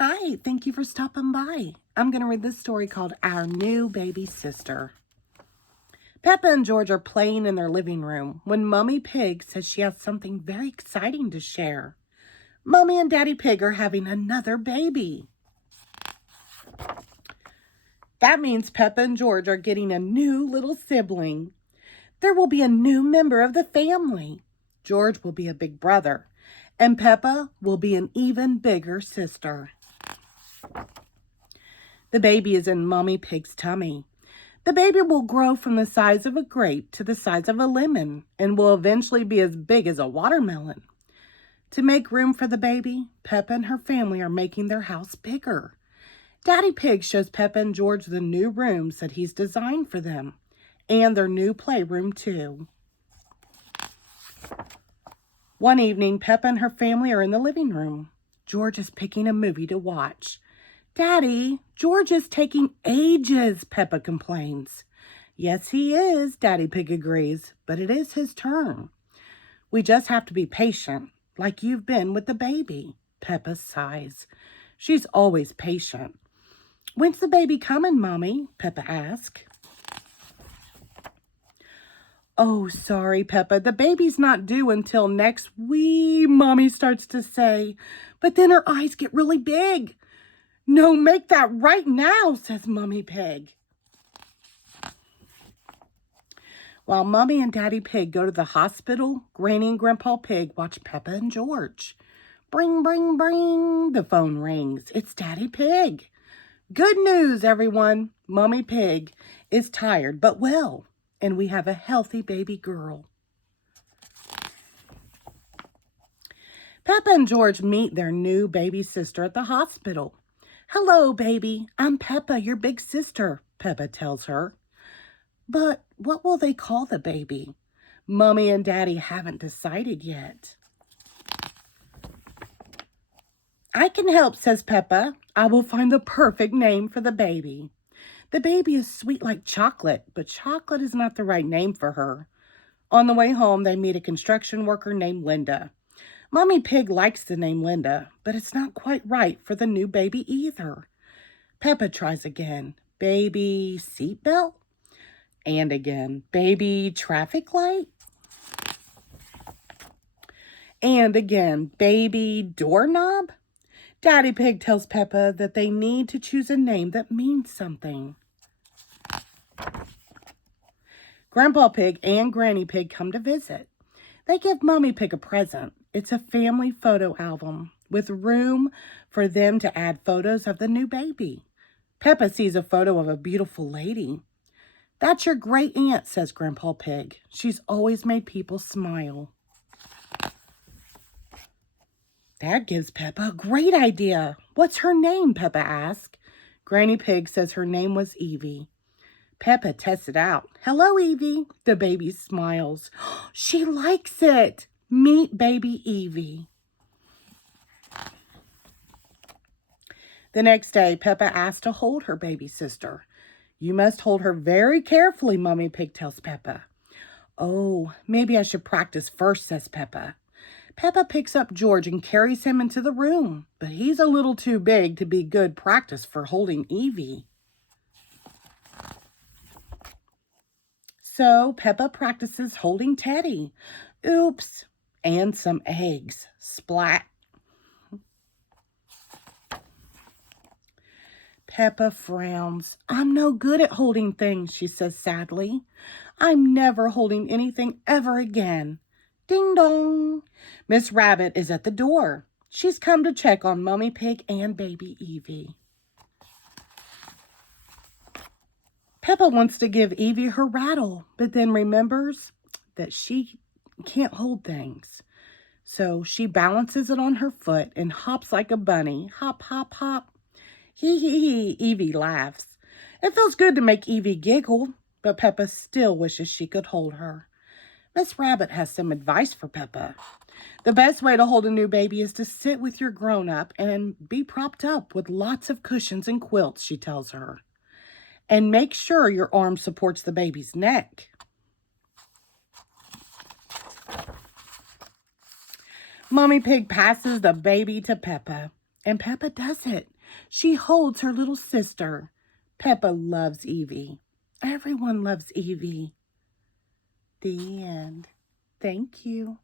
Hi, thank you for stopping by. I'm going to read this story called Our New Baby Sister. Peppa and George are playing in their living room when Mummy Pig says she has something very exciting to share. Mummy and Daddy Pig are having another baby. That means Peppa and George are getting a new little sibling. There will be a new member of the family. George will be a big brother, and Peppa will be an even bigger sister. The baby is in Mummy Pig's tummy. The baby will grow from the size of a grape to the size of a lemon and will eventually be as big as a watermelon. To make room for the baby, Peppa and her family are making their house bigger. Daddy Pig shows Peppa and George the new rooms that he's designed for them, and their new playroom too. One evening, Peppa and her family are in the living room. George is picking a movie to watch. Daddy, George is taking ages, Peppa complains. Yes, he is, Daddy Pig agrees, but it is his turn. We just have to be patient, like you've been with the baby, Peppa sighs. She's always patient. When's the baby coming, Mommy? Peppa asks. Oh, sorry, Peppa. The baby's not due until next week, Mommy starts to say, but then her eyes get really big. No, make that right now, says Mummy Pig. While Mummy and Daddy Pig go to the hospital, Granny and Grandpa Pig watch Peppa and George. Bring, bring, bring, the phone rings. It's Daddy Pig. Good news, everyone. Mummy Pig is tired but well, and we have a healthy baby girl. Peppa and George meet their new baby sister at the hospital. Hello, baby. I'm Peppa, your big sister, Peppa tells her. But what will they call the baby? Mummy and Daddy haven't decided yet. I can help, says Peppa. I will find the perfect name for the baby. The baby is sweet like chocolate, but chocolate is not the right name for her. On the way home, they meet a construction worker named Linda. Mummy Pig likes the name Linda, but it's not quite right for the new baby either. Peppa tries again. Baby seatbelt? And again. Baby traffic light? And again. Baby doorknob? Daddy Pig tells Peppa that they need to choose a name that means something. Grandpa Pig and Granny Pig come to visit. They give Mummy Pig a present. It's a family photo album with room for them to add photos of the new baby. Peppa sees a photo of a beautiful lady. That's your great aunt, says Grandpa Pig. She's always made people smile. That gives Peppa a great idea. What's her name? Peppa asks. Granny Pig says her name was Evie. Peppa tests it out. Hello, Evie. The baby smiles. She likes it. Meet baby Evie. The next day, Peppa asks to hold her baby sister. You must hold her very carefully, Mummy Pig tells Peppa. Oh, maybe I should practice first, says Peppa. Peppa picks up George and carries him into the room, but he's a little too big to be good practice for holding Evie. So Peppa practices holding Teddy. Oops. And some eggs. Splat. Peppa frowns. I'm no good at holding things, she says sadly. I'm never holding anything ever again. Ding dong. Miss Rabbit is at the door. She's come to check on Mummy Pig and baby Evie. Peppa wants to give Evie her rattle, but then remembers that she can't hold things. So she balances it on her foot and hops like a bunny. Hop, hop, hop. Hee hee hee, Evie laughs. It feels good to make Evie giggle, but Peppa still wishes she could hold her. Miss Rabbit has some advice for Peppa. The best way to hold a new baby is to sit with your grown-up and be propped up with lots of cushions and quilts, she tells her. And make sure your arm supports the baby's neck. Mummy Pig passes the baby to Peppa, And Peppa does it. She holds her little sister. Peppa loves Evie. Everyone loves Evie. The end. Thank you.